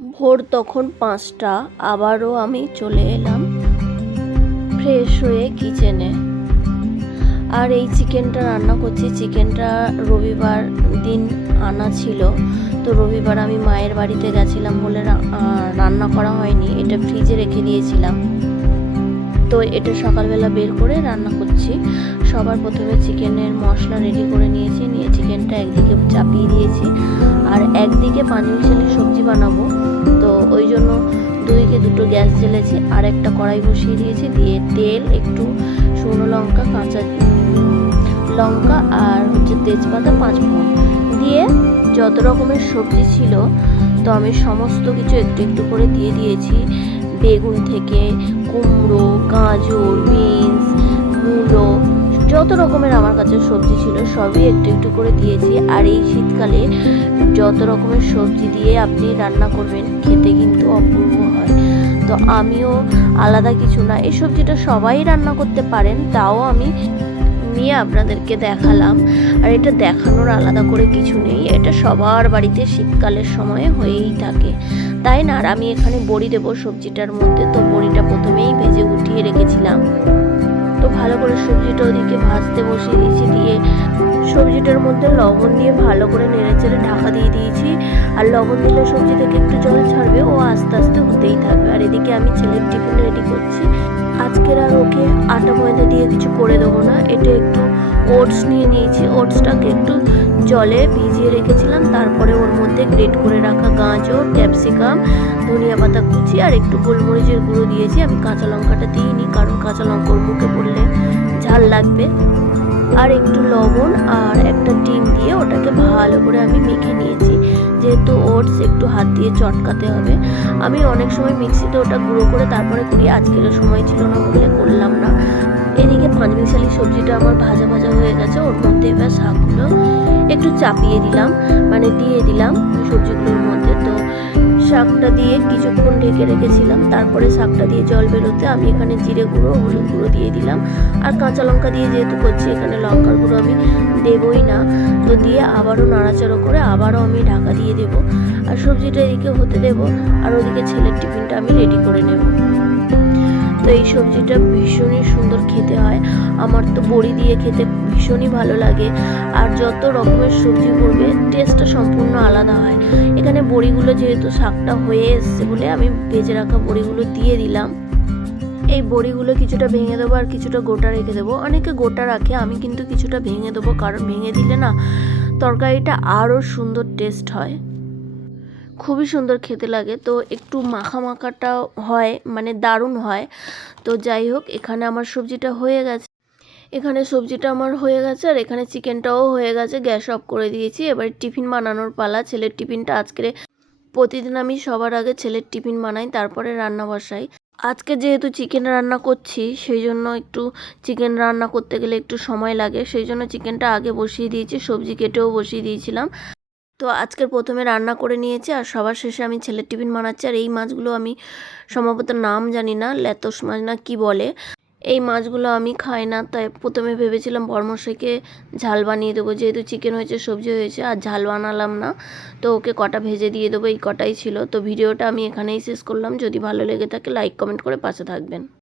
ভোর তখন পাঁচটা, আবারও আমি চলে এলাম ফ্রেশ হয়ে কিচেনে। আর এই চিকেনটা রান্না করছি। চিকেনটা রবিবার দিন আনা ছিল। তো রবিবার আমি মায়ের বাড়িতে গেছিলাম বলে রান্না করা হয়নি। এটা ফ্রিজে রেখে দিয়েছিলাম। তো এটা সকালবেলা বের করে রান্না করছি। সবার প্রথমে চিকেনের মশলা রেডি করে নিয়েছি, নিয়ে চিকেনটা একদিকে চাপিয়ে দিয়েছি। আর একদিকে পাঁচমিশালি সবজি বানাবো। তো ওই জন্য দুদিকে দুটো গ্যাস জ্বেলেছি, আর একটা কড়াই বসিয়ে দিয়েছি। দিয়ে তেল, একটু শুকনো লঙ্কা, কাঁচা লঙ্কা আর হচ্ছে তেজপাতা, পাঁচ ফোড়ন। দিয়ে যত রকমের সবজি ছিল, তো আমি সমস্ত কিছু একটু একটু করে দিয়ে দিয়েছি। বেগুন থেকে কুমড়ো, গাজর, বিনস, মূলো, যত রকমের আমার কাছে সবজি ছিল, সবই একটু একটু করে দিয়েছি। আর এই শীতকালে যত রকমের সবজি দিয়ে আপনি রান্না করবেন, খেতে কিন্তু অপূর্ব হয়। তো আমিও আলাদা কিছু না, এই সবজিটা সবাই রান্না করতে পারেন, তাও আমি নিয়ে আপনাদেরকে দেখালাম। আর এটা দেখানোর আলাদা করে কিছু নেই। এটা সবার বাড়িতে শীতকালের সময়ে হয়েই থাকে। তাই না? আর আমি এখানে বড়ি দেবো সবজিটার মধ্যে। তো বড়িটা প্রথমেই সবজিটা ওদিকে ভাজতে বসিয়ে দিয়েছি, দিয়ে সবজিটার মধ্যে লবণ দিয়ে ভালো করে নেড়ে চেড়ে ঢাকা দিয়ে দিয়েছি। আর লবণ দিলে সবজি থেকে একটু জল ছাড়বে, ও আস্তে আস্তে হতেই থাকবে। আর এদিকে আমি ছেলের টিফিন রেডি করছি। আজকের আর ওকে আটা ময়দা দিয়ে কিছু করে দেবো না, এটা একটু ওটস নিয়ে নিয়েছি। ওটসটাকে একটু জলে ভিজিয়ে রেখেছিলাম। তারপরে ওর মধ্যে গ্রেট করে রাখা গাজর, ক্যাপসিকাম, ধনিয়া পাতা কুচি আর একটু গোলমরিচের গুঁড়ো দিয়েছি। আমি কাঁচা লঙ্কাটা দিইনি, কারণ কাঁচা লঙ্কা ওর মুখে পড়লে ঝাল লাগবে। আর একটু লবণ আর একটা ডিম দিয়ে ওটাকে ভালো করে আমি মেখে নিয়েছি। যেহেতু ওটস একটু হাত দিয়ে চটকাতে হবে। আমি অনেক সময় মিক্সিতে ওটা গুঁড়ো করে তারপরে করি। আজকের সময় ছিল না বলে করলাম না। এদিকে পাঁচমিশালি সবজিটা আমার ভাজা ভাজা হয়ে গেছে। ওর মধ্যে এবার শাকগুলো একটু চাপিয়ে দিলাম মানে দিয়ে দিলাম সবজিগুলোর মধ্যে। তো শাকটা দিয়ে কিছুক্ষণ ঢেকে রেখেছিলাম, তারপরে শাকটা দিয়ে জল বেরোতে আমি এখানে জিরে গুঁড়ো, হলুদ গুঁড়ো দিয়ে দিলাম। আর কাঁচা লঙ্কা দিয়ে যেহেতু করছি, এখানে লঙ্কার গুঁড়ো আমি দেবই না। তো দিয়ে আবারও নাড়াচাড়া করে আবারও আমি ঢাকা দিয়ে দেবো। আর সবজিটা এদিকে হতে দেবো, আর ওদিকে ছেলের টিফিনটা আমি রেডি করে নেব। এই সবজিটা ভীষণই সুন্দর খেতে হয়। আমার তো বড়ি দিয়ে খেতে ভীষণই ভালো লাগে। আর যত রকমের সবজি পড়বে টেস্টটা সম্পূর্ণ আলাদা হয়। এখানে বড়িগুলো যেহেতু শাকটা হয়ে এসছে বলে আমি ভেজে রাখা বড়িগুলো দিয়ে দিলাম। এই বড়িগুলো কিছুটা ভেঙে দেবো আর কিছুটা গোটা রেখে দেবো। অনেকে গোটা রাখে, আমি কিন্তু কিছুটা ভেঙে দেবো। কারণ ভেঙে দিলে না, তরকারিটা আরও সুন্দর টেস্ট হয়। খুবই সুন্দর খেতে লাগে। তো একটু মাখা মাখাটা হয় মানে দারুণ হয়। তো যাই হোক, এখানে আমার সবজিটা হয়ে গেছে। এখানে সবজিটা আমার হয়ে গেছে আর এখানে চিকেনটাও হয়ে গেছে। গ্যাস অফ করে দিয়েছি। এবার টিফিন বানানোর পালা। ছেলের টিফিনটা আজকে প্রতিদিন আমি সবার আগে ছেলের টিফিন বানাই, তারপরে রান্না বসাই। আজকে যেহেতু চিকেন রান্না করছি, সেই জন্য একটু চিকেন রান্না করতে গেলে একটু সময় লাগে। সেই জন্য চিকেনটা আগে বসিয়ে দিয়েছি, সবজি কেটেও বসিয়ে দিয়েছিলাম। তো আজকের প্রথমে রান্না করে নিয়েছি আর সবার শেষে আমি ছেলের টিফিন বানাচ্ছি। আর এই মাছগুলো আমি সম্ভবত নাম জানি না, লেতস মাছ না কি বলে। এই মাছগুলো আমি খাই না, তাই প্রথমে ভেবেছিলাম বর্মশাইকে ঝাল বানিয়ে দেবো। যেহেতু চিকেন হয়েছে, সবজি হয়েছে, আর ঝাল বানালাম না, তো ওকে কটা ভেজে দিয়ে দেবো, এই কটাই ছিল। তো ভিডিওটা আমি এখানেই শেষ করলাম। যদি ভালো লেগে থাকে লাইক কমেন্ট করে পাশে থাকবেন।